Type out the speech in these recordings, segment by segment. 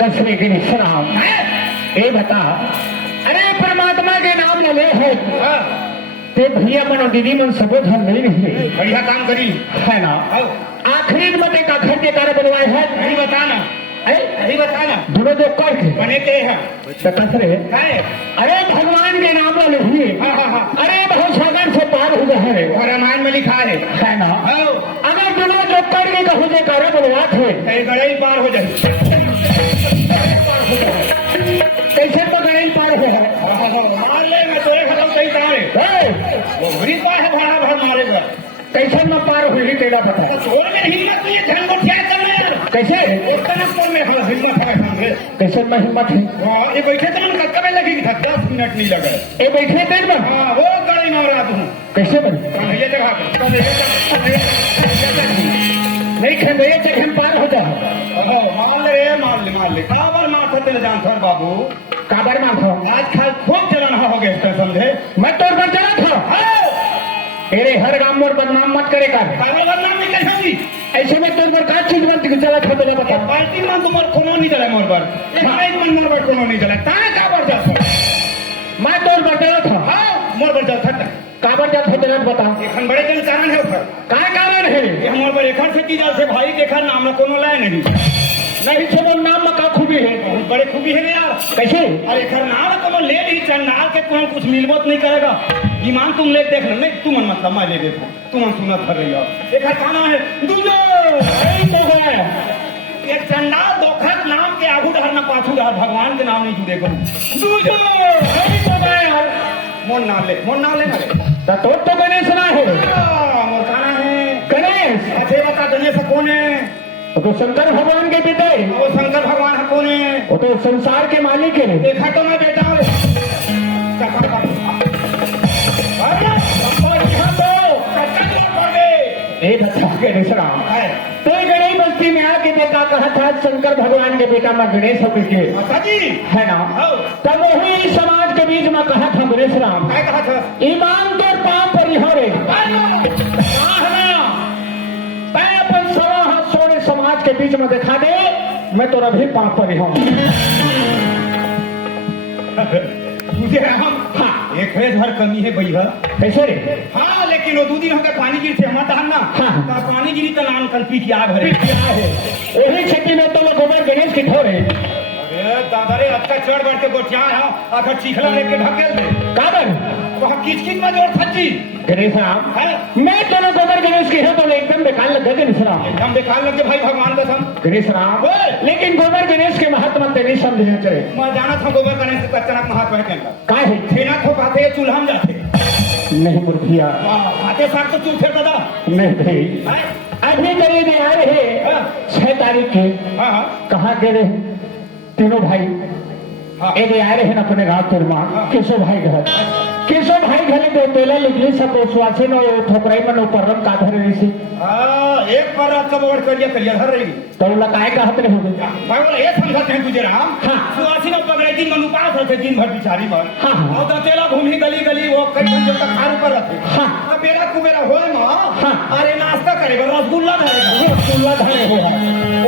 कसरे की निश्राम ए बता, अरे परमात्मा के नाम ले है ते भैया मन दीदी मन सबो धन नहीं रही बढ़िया काम करी है ना। आखिरी में एक आखिर के कार्य बनवाए है, नहीं बताना, नहीं बताना दोनों जो कर के बने के है कसरे है। अरे भगवान के नाम ले हुए अरे बहुत सगन से पार हो गए है और रामायण में लिखा है ना। अगर दोनों जो कर के कहूँ जो कार्य बनवात है गड़े ही पार हो जाए, कैसे तो गए पार हो मार लेगा तेरे खत्म सही कहा वो गरीब पार है, भाड़ा भर मारेगा कैसे न पार हुई तेरा पता छोड़ में हिम्मत नहीं है, धन को क्या करना है कैसे में हम हिम्मत है हमरे कैसे में हिम्मत है। ये बैठे तो मन कब लगेगी, 10 मिनट नहीं लगे ये बैठे देर में हाँ वो गड़ी मार रहा तू कैसे बन ये जगह नहीं खेबे तक हम पार हो जाओ। मार ले काबर मार तेरे जान सर बाबू काबर मार था आज खाल खूब चलन हो गए समझे, मैं तोड़ पर चला था तेरे हर काम मोर बदनाम मत करे कर बदनाम नहीं कर सकती ऐसे में तोड़ पर का चीज मत चला था तुझे बता पार्टी में तुम्हार कोनो नहीं चला मोर पर एक मन मोर पर कोनो नहीं चला ताने काबर जा मैं तोड़ पर चला था हां मोर पर जा था काबर जा था तेरा बता एखन बड़े जन कारण है ऊपर का कारण है ये मोर पर एखन से की जा से भाई के घर नाम कोनो लाए नहीं चलो नाम में का खूबी है बहुत बड़े खूबी है यार कैसे अरे घर नाल को ले ली चंडाल के कोनो कुछ मिलबत नहीं करेगा ईमान तुम ले देख लो नहीं तुम मतलब मैं ले देखो तुम सुना कर रही हो एक खाना है दूजो एक चंडाल दोखत नाम के आगू धरना पाछू धर भगवान के नाम नहीं जुड़ेगा दूजो मोर नाम ले ना तो गणेश ना है मोर खाना है गणेश ऐसे बता गणेश कौन है तो शंकर भगवान के बेटे वो शंकर भगवान है कौन है वो तो संसार के मालिक है देखा तो मैं बेटा गणेश राम तो गणेश बस्ती में आके देखा कहा था शंकर भगवान के बेटा में गणेश होकर के है ना। तब वही समाज के बीच में कहा था गणेश राम कहा था ईमान तो पाप परिहारे अपन सवा हाथ सोने समाज के बीच में दिखा दे मैं तो अभी पाप पर हूँ तुझे हम एक है हर कमी है भैया। कैसे रे? हाँ लेकिन वो 2 दिन होकर पानी गिर से हमारा था ना। हाँ। तो पानी गिरी तो नाम कल्पी की आग भरे। वही खेती में तो वो गोबर गणेश की ठोर है। अरे दादा रे अब तक चढ़ बढ़ के गोटियां है आखिर चीखला लेके ढकेल दे। काबर वहाँ किच किच में जोर खच्ची। गणेश राम है मैं दोनों गोबर गणेश की है तो एकदम बेकार लग गए गणेश राम। एकदम बेकार लगे भाई भगवान कसम। गणेश राम लेकिन गोबर गणेश के महत्व मत नहीं समझना चाहिए। मैं जाना था गोबर गणेश के कच्चनक महत्व है कहता। काय है? छेना थो पाते चूल्हा में जाते। नहीं मूर्खिया आते साथ तो चूल्हे दादा। नहीं भाई अभी करीब आ रहे 6 तारीख के। हाँ हाँ कहाँ के रहे तीनों भाई? हाँ। एक आए रहे ना अपने गाँव तिरमा केशव भाई घर। केशव भाई घर दो तेला लिखली सब सुवासे नो ठोकराई में नो परम का धरे रही सी। एक पर रात का बोर्ड करिया करिया धर रही। तो लगाए का हाथ नहीं होगे। भाई बोले ये समझते हैं तुझे राम। हाँ। सुवासी में पकड़े दिन मन उपास रहते दिन भर बिचारी भर। हाँ, हाँ। और दतेला घूमी गली गली वो कई घंटे तक खार ऊपर रहते। हाँ। अब बेरा कुबेरा होए माँ। हाँ। अरे नाश्ता करेगा रसगुल्ला धरेगा। रसगुल्ला धरे हो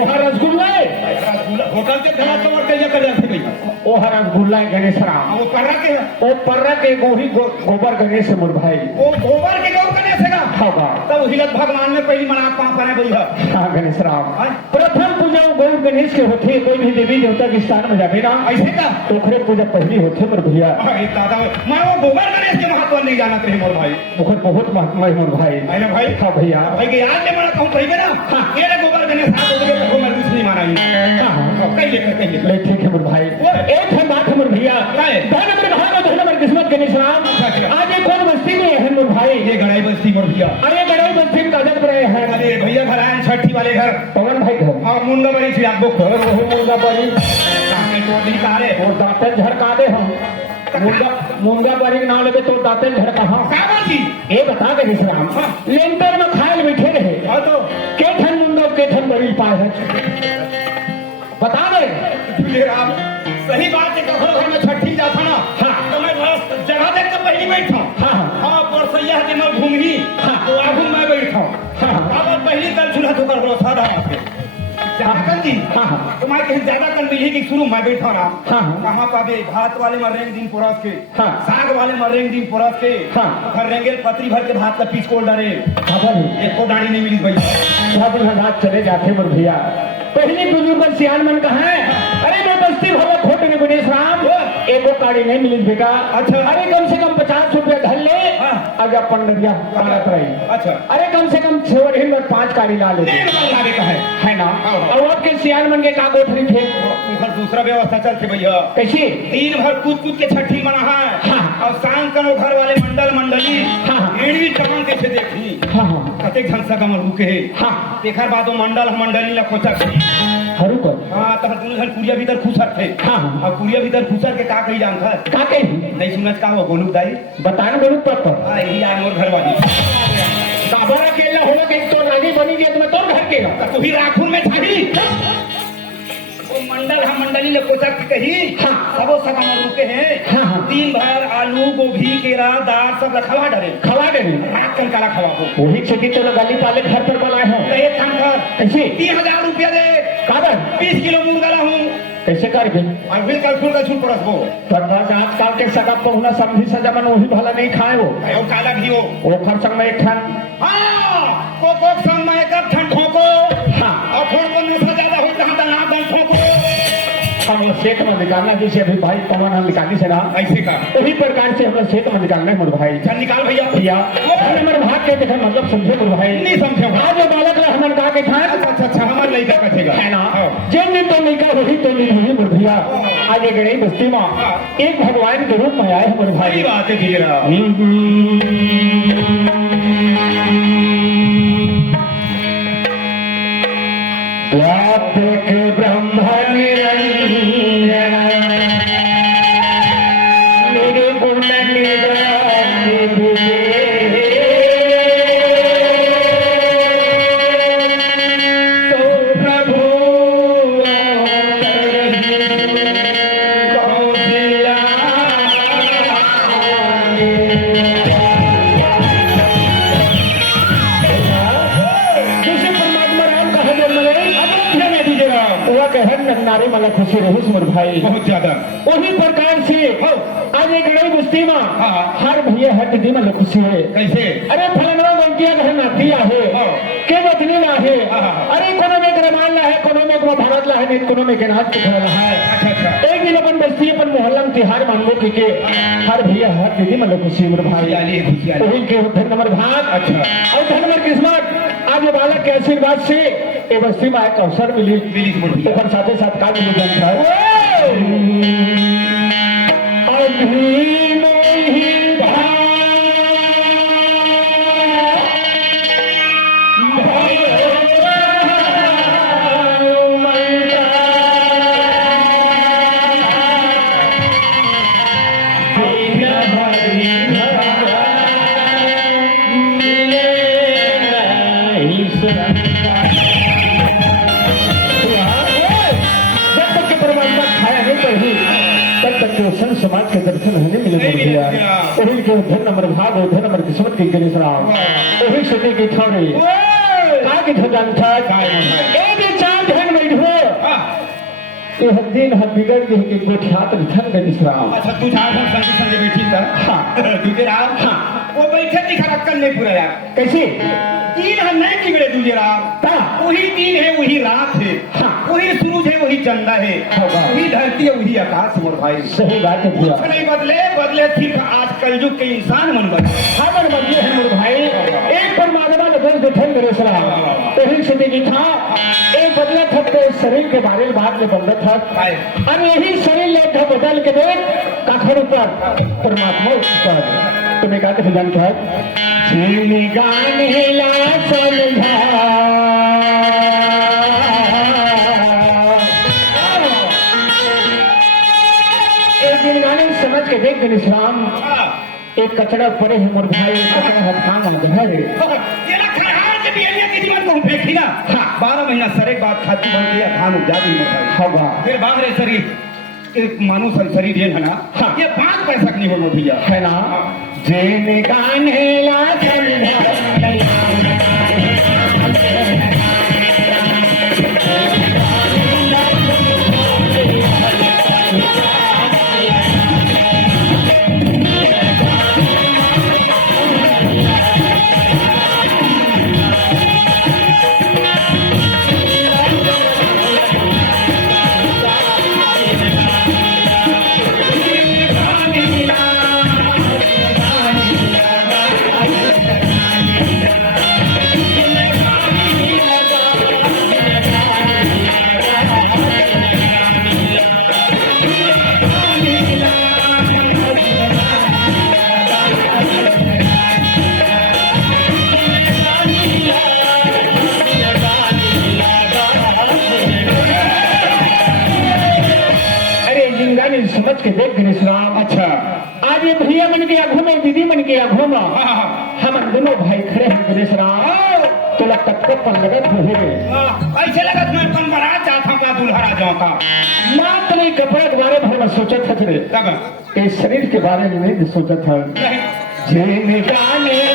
ओहा रसगुल्ला है। रसगुल्ला होटल के खिला तो और करिया कर जाते भैया। ओहा रसगुल्ला है गणेश राम। वो कर रखे है। वो पर्रा के गोही गोबर गणेश से मुर भाई। वो गोबर के गौ करने से ना। हाँ बा तब हिलत भगवान में पहली मना पाँव पने भैया। हाँ गणेश राम हाँ। प्रथम पूजा गौर गणेश के होते कोई भी देवी देवता के स्थान में जावे ना ऐसे का तो ओकरे पूजा पहली होते मोर भैया। अरे दादा मैं वो गोबर गणेश के महत्व नहीं जानत रहे मोर भाई। ओकर बहुत महत्व है मोर भाई। है ना भाई? हाँ भैया। भाई के याद ले मना कहूं कहिबे ना। हाँ। ये रे गोबर गणेश हाथ उठे तो मैं कुछ नहीं माना ही। हाँ हाँ कहीं लेकर कहीं लेकर। ले ठीक है मोर भाई। एक है बात है मोर भैया क्या है? धन मेरे भाई और धन मेरे किस्मत गणेश राम। अच्छा। आज ये कौन बस्ती में है मोर भाई? ये गड़ाई बस्ती मोर भैया। अरे गड़ाई बस्ती में काजल पर है। अरे भैया घर आए छठी वाले घर। पवन भाई घर। हाँ मुंडा बड़ी थी आपको घर वही मुंगा बड़ी काके तो नहीं कारे। और दांतन झड़का दे हम मुंगा बड़ी के नाम लेके तो दांतन झड़का हम। काबर जी ये बता के विश्राम लेंटर में खायल बैठे रहे हाँ तो के ठन मुंडो के ठन बड़ी पाए है बता दे। तुझे राम सही बात है कहो घर में छठी जाता ना। हाँ। तो मैं जगह देख के पहली बैठा। हाँ हाँ पर सैया के मैं घूमी। हाँ। तो आगू मैं बैठा। हाँ। अब पहली कल चूल्हा तो कर भरोसा रहा ज्यादा कर दी। हाँ। तो मैं कहीं ज्यादा कर मिली कि शुरू मैं बैठा रहा। हाँ। कहाँ पावे भात वाले मरेंगे दिन पुरस के। हाँ। साग वाले मरेंगे दिन पुरस के। हाँ। घर रेंगे पत्री भर के भात का पीस कोल डाले। खबर एक को डाणी नहीं मिली भैया। सब रात चले जाते मोर भैया। पहली बुजुर्ग सियान मन कहा है अरे मैं बस्ती भला खोट ने गणेश राम एको काड़ी नहीं मिली बेटा। अच्छा। अरे कम से कम 50 रुपया धर ले। हाँ। आज अपन नदिया पारत रही। अच्छा अरे कम से कम 6 ही में 5 काड़ी ला ले नहीं निकल लागे का है ना। हाँ। और अब के सियान मन के का गोठरी थे उधर दूसरा व्यवस्था चलते भैया। कैसे? दिन भर कूद कूद के छठी मना है। हाँ। और शाम को घर वाले मंडल मंडली हाँ। एड़ी चमन कैसे देखी। हाँ हाँ कते झंसा कमर रुके। हाँ देखा बाद मंडल मंडली ला कोचा। हरू कर हाँ तब दोनों जन कुरिया भीतर खुसर थे। हाँ। अब कुरिया भीतर खुसर के का कही जानता है? का कही नहीं सुनत का वो गोलू दाई। बताना बोलू पर हाँ यही आ मोर घर वाली। बाबर अकेला होगा कि तो रानी बनी गई तो मैं तोर घर के तो तू ही राखून में छागी। वो मंडल हम मंडली ने कोचा की कही। हाँ। सबो सका में रुके हैं। हाँ, हाँ। दिन भर आलू गोभी केरा दाल सब रखवा डरे। खवा दे रात कल काला खवा को। वही खेती तो गली पाले घर पर बनाए हो तो एक काम कर कैसे? 3000 रुपया दे। काबर 20 किलो मुर्गा ला हूँ। कैसे कर भी और फिर कल छूट परस वो। पर बस आजकल के सगा पहुना समझी सजमन वही भला नहीं खाए वो और काला भी हो। वो खर्च में एक ठन। हाँ को संग में एक ठन ठोको। हाँ। और ठोको में सजा हो जहाँ तक ना बन ठोको। हम सेठ में निकालना जैसे अभी भाई पवन हम निकाली से ना ऐसे का उसी प्रकार से हम सेठ में निकालना है मोर भाई। चल निकाल भैया। भैया हमारे भाग के देखे मतलब समझे मोर भाई नहीं समझे। आज जो बालक ला हमन कहा के था अच्छा हमारे लड़का कथेगा है ना हाँ। जिन दिन तो नहीं का वही तो नहीं हुई मोर भैया। आज ये गई बस्ती में एक भगवान के रूप में आए हैं मोर भाई। सही बात है धीरा। व्यापक ब्रह्म निरंजन निर्गुण निरंजन तो प्रभु कौशल्या नारे मला खुशी रही मोर भाई बहुत ज्यादा वही प्रकार से आज एक नई बस्ती में हाँ। हर भैया हर दीदी में खुशी है कैसे अरे फलनवा बंकिया घर नाती आहे हाँ। के बदली ना है हाँ। अरे कोनो में ग्रामीण ला है कोनो में भारत ला है नहीं कोनो में केनाथ के घर ला है अच्छा एक दिन अपन बस्ती अपन मोहल्ला में तिहार मानबो के हर भैया हर दीदी में खुशी मोर भाई खुशियाली खुशियाली वही के धन नंबर भाग अच्छा और धन नंबर किस्मत आज ये बालक के आशीर्वाद से ये बस्ती में एक अवसर मिली मिली मोर भैया ओकर साथे साथ का मिली जनता अभी नहीं संत समाज के दर्शन होने मिले भैया वही के धन नंबर भाग और धन नंबर किस्मत की गणेश राम वही सती की छोड़ी का की धन था एक चार धन में ढो ये दिन हम बिगड़ गए कि गोठियात धन गणेश राम अच्छा तू जा संग संग बैठी था हां दूजे राम हां वो बैठे दिखा अक्कल नहीं पूरा यार कैसे तीन हम नहीं बिगड़े दूजे राम ता वही दिन है वही रात है हाँ। वही सूरज है वही चंदा है होगा। वही धरती है वही आकाश मोर भाई सही बात है भैया कुछ नहीं बदले बदले सिर्फ आज कलयुग के इंसान मन बदले हमर बदले है मोर भाई एक परमात्मा ने दस धन गणेश राम वही सती की था एक बदला था तो शरीर के बारे में बात में बदला था और यही शरीर लेकर बदल के देख काखर ऊपर परमात्मा ऊपर तुम्हें कहते थे जान क्या जीने गाने ला चलधा एक दिन गाने समझ के देख गणेश राम एक कचड़ा पड़े है मोर भाई कचड़ा हाथ काम है ये ना खरहार के बिहेवियर की जीवन को फेंकी ना 12 महीना सरे बाद खाती बन गया धान उपजा दी मोर भाई होगा फिर बाहर शरीर एक मानो शरीर ये है ना हाँ। ये 5 पैसा नहीं होना भैया है ना जीने गाने ला समझ के देख गणेश राम अच्छा आज ये भैया मन के आंखों में दीदी मन के आंखों में हम दोनों भाई खड़े हैं गणेश राम तो लगता कब लगत हो ऐसे लगत मैं अपन बारात जाता का दुल्हा राजाओं का मात्र नहीं कपड़ा के बारे में सोचा था रे तब इस शरीर के बारे में नहीं सोचा था जीने गाने